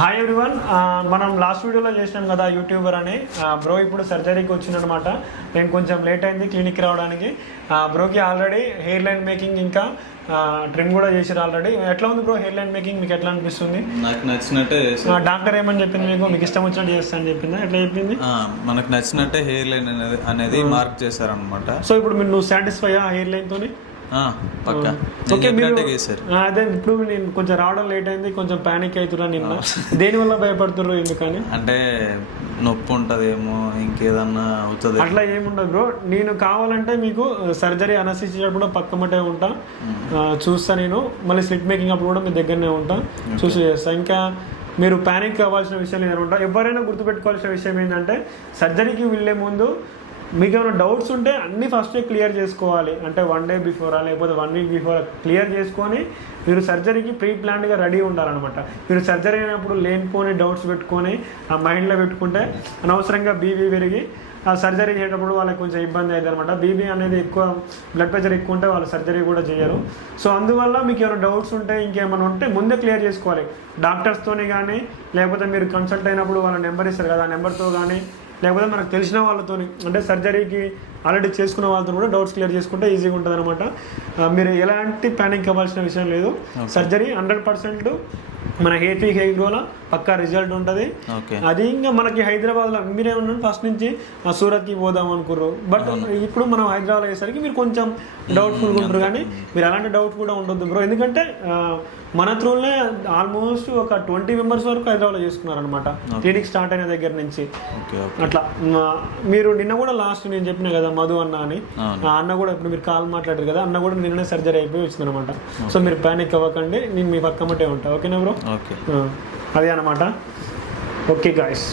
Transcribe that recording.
Hi everyone, మనం last వీడియోలో చేసినాం కదా యూట్యూబర్ అని. బ్రో ఇప్పుడు సర్జరీకి వచ్చిందనమాట. నేను కొంచెం లేట్ అయింది క్లినిక్కి రావడానికి. బ్రోకి ఆల్రెడీ హెయిర్ లైన్ మేకింగ్ ఇంకా ట్రిమ్ కూడా చేసారు ఆల్రెడీ. ఎట్లా ఉంది బ్రో హెయిర్ లైన్ మేకింగ్? మీకు ఎట్లా అనిపిస్తుంది? నాకు నచ్చినట్టే. డాక్టర్ ఏమని చెప్పింది మీకు ఇష్టం వచ్చినట్టు చేస్తా అని చెప్పిందా? ఎట్లా చెప్పింది? మనకు నచ్చినట్టే హెయిర్ లైన్ అనేది మార్క్ చేశారనమాట. సో ఇప్పుడు నువ్వు సాటిస్ఫై హెయిర్ లైన్ తోని? పక్కా. అదే ఇప్పుడు నేను కొంచెం రావడం లేట్ అయింది, కొంచెం ప్యానిక్ అవుతున్నా. నిన్న దేనివల్ల భయపడుతుర్రు? ఎందుకని? అంటే నొప్పి ఉంటదేమో, ఇంకేదన్నా అవుతుంది. అట్లా ఏముండదు బ్రో. నేను కావాలంటే మీకు సర్జరీ అనసిచేటప్పుడు పక్కమటే ఉంటా, చూస్తా. నేను మళ్ళీ స్లిట్ మేకింగ్ అప్పుడు కూడా మీ దగ్గరనే ఉంటా, చూసి చేస్తా. ఇంకా మీరు ప్యానిక్ అవ్వాల్సిన విషయం ఏదైనా ఎవరైనా గుర్తుపెట్టుకోవాల్సిన విషయం ఏంటంటే, సర్జరీకి వెళ్ళే ముందు మీకు ఏమైనా డౌట్స్ ఉంటే అన్నీ ఫస్ట్ క్లియర్ చేసుకోవాలి. అంటే 1 డే బిఫోరా లేకపోతే 1 వీక్ బిఫోర్ క్లియర్ చేసుకొని మీరు సర్జరీకి ప్రీ ప్లాన్డ్గా రెడీ ఉండాలన్నమాట. మీరు సర్జరీ అయినప్పుడు లేనిపోని డౌట్స్ పెట్టుకొని ఆ మైండ్లో పెట్టుకుంటే అనవసరంగా బీపీ పెరిగి ఆ సర్జరీ చేసేటప్పుడు వాళ్ళకి కొంచెం ఇబ్బంది అవుతుంది అనమాట. బీపీ అనేది ఎక్కువ, బ్లడ్ ప్రెషర్ ఎక్కువ ఉంటే వాళ్ళు సర్జరీ కూడా చేయరు. సో అందువల్ల మీకు ఏమైనా డౌట్స్ ఉంటే, ఇంకేమైనా ఉంటే ముందే క్లియర్ చేసుకోవాలి. డాక్టర్స్తోని కానీ లేకపోతే మీరు కన్సల్ట్ అయినప్పుడు వాళ్ళ నెంబర్ ఇస్తారు కదా, ఆ నెంబర్తో కానీ లేకపోతే మనకు తెలిసిన వాళ్ళతో, అంటే సర్జరీకి ఆల్రెడీ చేసుకున్న వాళ్ళతో కూడా డౌట్స్ క్లియర్ చేసుకుంటే ఈజీగా ఉంటుంది అనమాట. మీరు ఎలాంటి ప్యానిక్ అవ్వాల్సిన విషయం లేదు. సర్జరీ 100% మన హెయిర్ పీక్ హెయిర్ గ్రోలో పక్కా రిజల్ట్ ఉంటుంది. అది ఇంకా మనకి హైదరాబాద్లో మీరేమన్నా ఫస్ట్ నుంచి సూరత్కి పోదాం అనుకుర్రు, బట్ ఇప్పుడు మనం హైదరాబాద్ అయ్యేసరికి మీరు కొంచెం డౌట్ఫుల్గా ఉంటారు. కానీ మీరు అలాంటి డౌట్ కూడా ఉండొద్దు బ్రో, ఎందుకంటే మన త్రూనే ఆల్మోస్ట్ ఒక 20 మెంబర్స్ వరకు హైదరాబాద్లో చేసుకున్నారనమాట క్లినిక్ స్టార్ట్ అయిన దగ్గర నుంచి. అట్లా మీరు నిన్న కూడా లాస్ట్ నేను చెప్పిన కదా మధు అన్న అని, అన్న కూడా ఇప్పుడు మీరు కాల్ మాట్లాడారు కదా, అన్న కూడా నిన్ననే సర్జరీ అయిపోయి వచ్చిందనమాట. సో మీరు ప్యానిక్ అవ్వకండి, నేను మీ పక్కమటే ఉంటా. ఓకేనా బ్రో? ఓకే, అదే అనమాట. Okay guys.